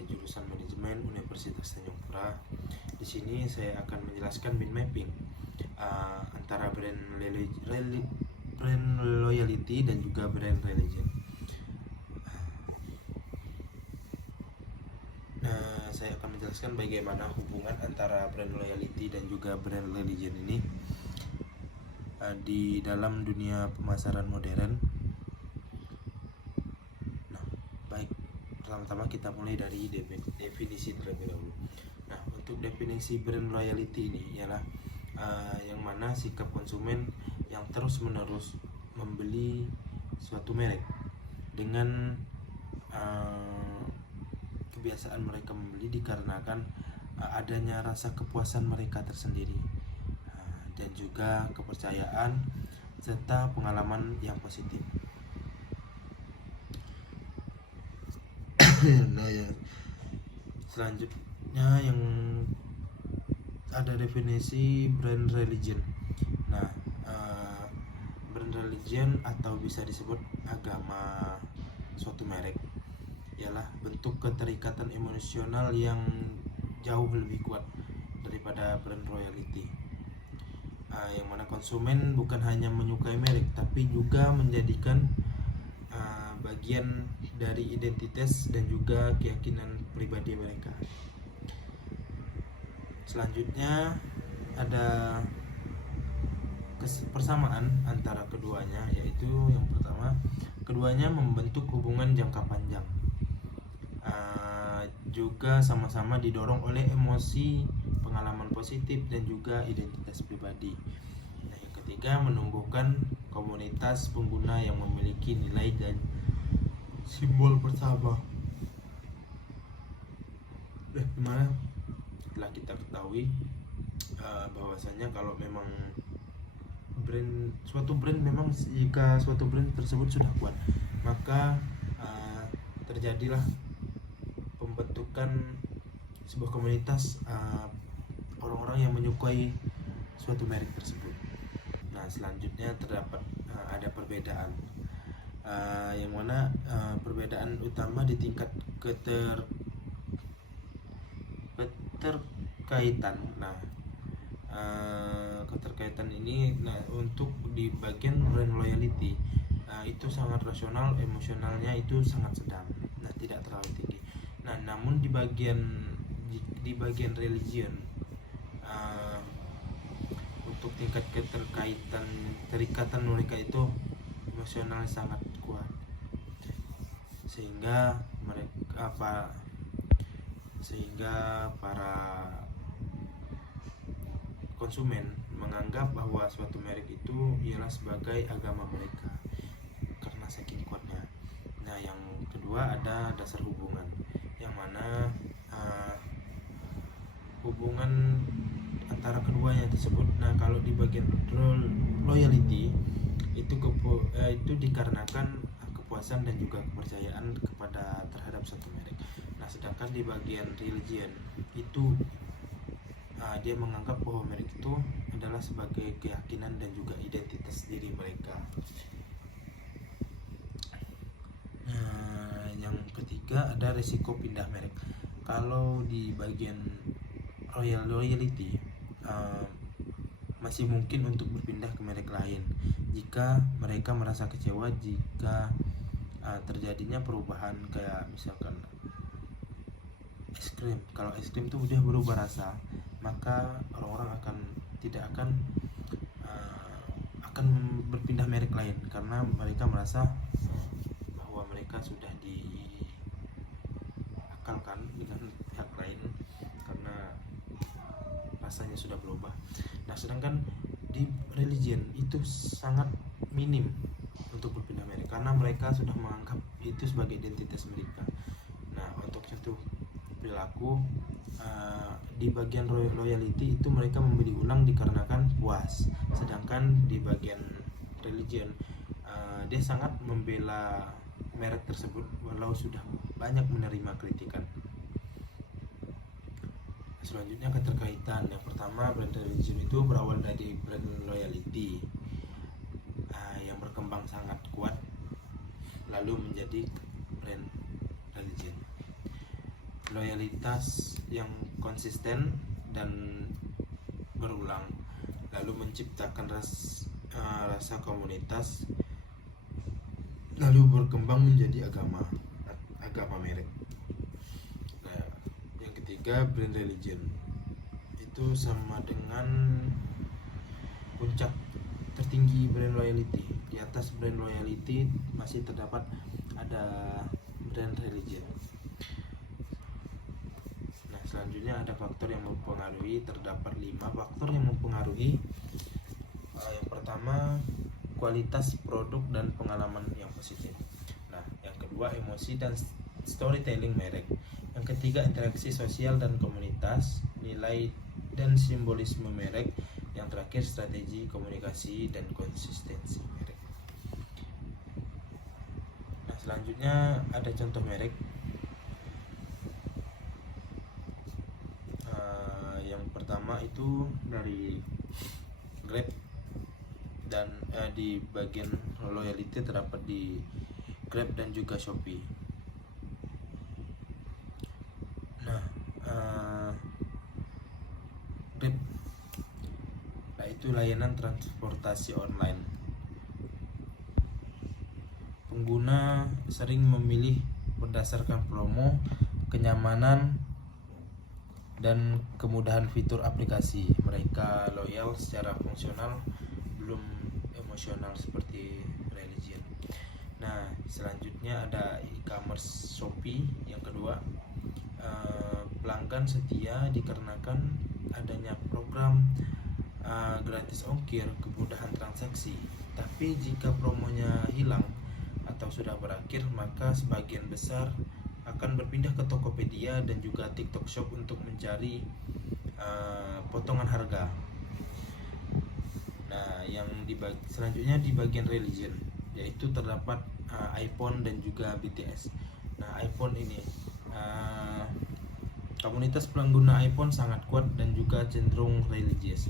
dari jurusan Manajemen Universitas Tanjung Pura. Di sini saya akan menjelaskan mind mapping antara brand loyalty dan juga brand religion. Saya akan menjelaskan bagaimana hubungan antara brand loyalty dan juga brand religion ini di dalam dunia pemasaran modern. Nah, baik, pertama-tama kita mulai dari definisi terlebih dahulu. Nah, untuk definisi brand loyalty ini ialah yang mana sikap konsumen yang terus-menerus membeli suatu merek dengan kebiasaan mereka membeli dikarenakan adanya rasa kepuasan mereka tersendiri dan juga kepercayaan serta pengalaman yang positif. Nah, ya, selanjutnya yang ada definisi brand religion. Nah, brand religion atau bisa disebut agama suatu merek ialah bentuk keterikatan emosional yang jauh lebih kuat daripada brand loyalty. Yang mana konsumen bukan hanya menyukai merek tapi juga menjadikan bagian dari identitas dan juga keyakinan pribadi mereka. Selanjutnya ada persamaan antara keduanya, yaitu yang pertama, keduanya membentuk hubungan jangka panjang, juga sama-sama didorong oleh emosi, pengalaman positif dan juga identitas pribadi. Nah, yang ketiga, menumbuhkan komunitas pengguna yang memiliki nilai dan simbol bersama. Dimana setelah kita ketahui bahwasanya kalau memang suatu brand memang jika suatu brand tersebut sudah kuat, maka terjadilah pembentukan sebuah komunitas orang-orang yang menyukai suatu merek tersebut. Nah, selanjutnya terdapat ada perbedaan yang mana perbedaan utama di tingkat keterkaitan. Nah, keterkaitan ini, untuk di bagian brand loyalty itu sangat rasional, emosionalnya itu sangat sedang, tidak terlalu tinggi. Nah, namun di bagian religion, untuk tingkat keterikatan mereka itu emosional sangat kuat, sehingga para konsumen menganggap bahwa suatu merek itu ialah sebagai agama mereka karena saking kuatnya. Nah, yang kedua ada dasar hubungan, yang mana hubungan antara keduanya tersebut. Nah, kalau di bagian loyalty itu dikarenakan kepuasan dan juga kepercayaan terhadap suatu merek. Nah, sedangkan di bagian religion itu dia menganggap bahwa merek itu adalah sebagai keyakinan dan juga identitas diri mereka. Yang ketiga ada risiko pindah merek. Kalau di bagian loyalty masih mungkin untuk berpindah ke merek lain jika mereka merasa kecewa jika terjadinya perubahan, kayak misalkan es krim. Kalau es krim itu udah berubah rasa, maka orang-orang tidak akan berpindah merek lain karena mereka merasa bahwa mereka sudah diakalkan dengan pihak lain karena rasanya sudah berubah. Nah, sedangkan di religion itu sangat minim untuk berpindah merek karena mereka sudah menganggap itu sebagai identitas mereka. Nah, untuk satu perilaku di bagian loyalty itu mereka membeli ulang dikarenakan puas, sedangkan di bagian religion dia sangat membela merek tersebut walau sudah banyak menerima kritikan. Selanjutnya keterkaitan. Yang pertama, brand religion itu berawal dari brand loyalty yang berkembang sangat kuat lalu menjadi brand religion. loyalitas yang konsisten dan berulang, lalu menciptakan rasa komunitas, lalu berkembang menjadi agama merek. Nah, yang ketiga, brand religion itu sama dengan puncak tertinggi brand loyalty. Di atas brand loyalty masih terdapat ada brand religion. Nah, selanjutnya ada faktor yang mempengaruhi. Terdapat 5 faktor yang mempengaruhi. Yang pertama, kualitas produk dan pengalaman yang positif. Nah, yang kedua, emosi dan storytelling merek. Yang ketiga, interaksi sosial dan komunitas, nilai dan simbolisme merek. Yang terakhir, strategi komunikasi dan konsistensi merek. Nah, selanjutnya ada contoh merek. Yang pertama itu dari Grab, dan di bagian loyalty terdapat di Grab dan juga Shopee. Nah, Grab, nah itu layanan transportasi online. Pengguna sering memilih berdasarkan promo, kenyamanan, dan kemudahan fitur aplikasi. Mereka loyal secara fungsional, belum emosional seperti religion. Nah, selanjutnya ada e-commerce Shopee. Yang kedua, pelanggan setia dikarenakan adanya program gratis ongkir, kemudahan transaksi. Tapi jika promonya hilang atau sudah berakhir, maka sebagian besar akan berpindah ke Tokopedia dan juga TikTok Shop untuk mencari potongan harga. Nah, yang selanjutnya di bagian religion, yaitu terdapat iPhone dan juga BTS. Nah, iPhone ini komunitas pengguna iPhone sangat kuat dan juga cenderung religius,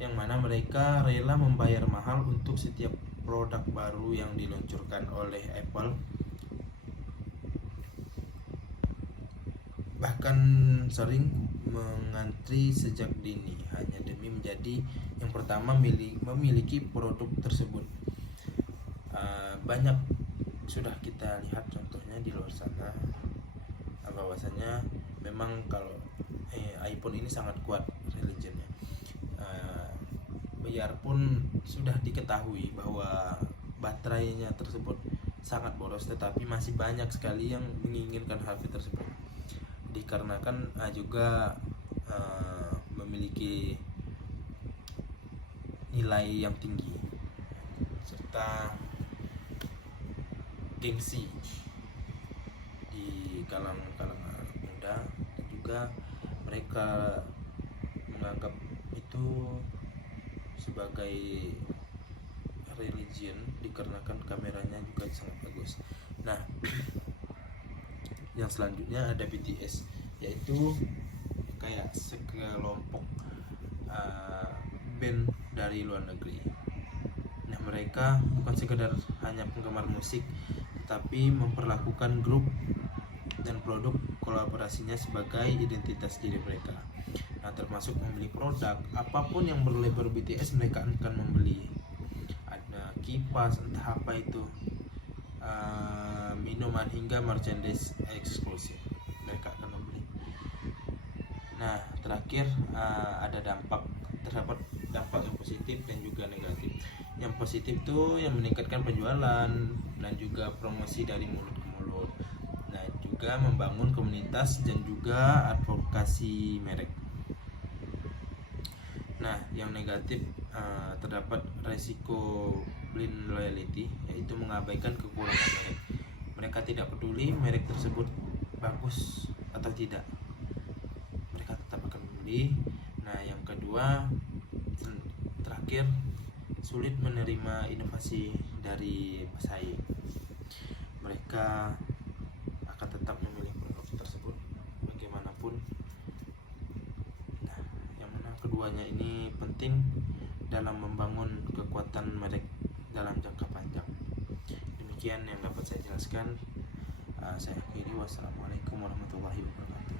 yang mana mereka rela membayar mahal untuk setiap produk baru yang diluncurkan oleh Apple. Bahkan sering mengantri sejak dini hanya demi menjadi yang pertama memiliki produk tersebut. Banyak sudah kita lihat contohnya di luar sana, bahwasanya memang kalau iPhone ini sangat kuat religionnya. Biarpun sudah diketahui bahwa baterainya tersebut sangat boros, tetapi masih banyak sekali yang menginginkan HP tersebut, dikarenakan juga memiliki nilai yang tinggi serta gengsi di kalangan muda, dan juga mereka menganggap itu sebagai religion dikarenakan kameranya juga sangat bagus. Nah, yang selanjutnya ada BTS, yaitu kayak sekelompok band dari luar negeri. Nah, mereka bukan sekedar hanya penggemar musik, tapi memperlakukan grup dan produk kolaborasinya sebagai identitas diri mereka. Nah, termasuk membeli produk apapun yang berlabel BTS, mereka akan membeli. Ada kipas, entah apa itu, minuman hingga merchandise eksklusif, mereka akan membeli. Nah, terakhir ada terdapat dampak yang positif dan juga negatif. Yang positif tuh yang meningkatkan penjualan dan juga promosi dari mulut ke mulut. Nah, juga membangun komunitas dan juga advokasi merek. Nah, yang negatif terdapat resiko blind loyalty, yaitu mengabaikan kekurangan merek. Mereka tidak peduli merek tersebut bagus atau tidak, mereka tetap akan membeli. Nah, yang kedua, terakhir, sulit menerima inovasi dari pesaing. Mereka akan tetap memilih produk tersebut bagaimanapun. Nah, yang mana keduanya ini penting dalam membangun kekuatan merek dalam jangka panjang. Demikian yang dapat saya jelaskan. Saya akhiri. Wassalamualaikum warahmatullahi wabarakatuh.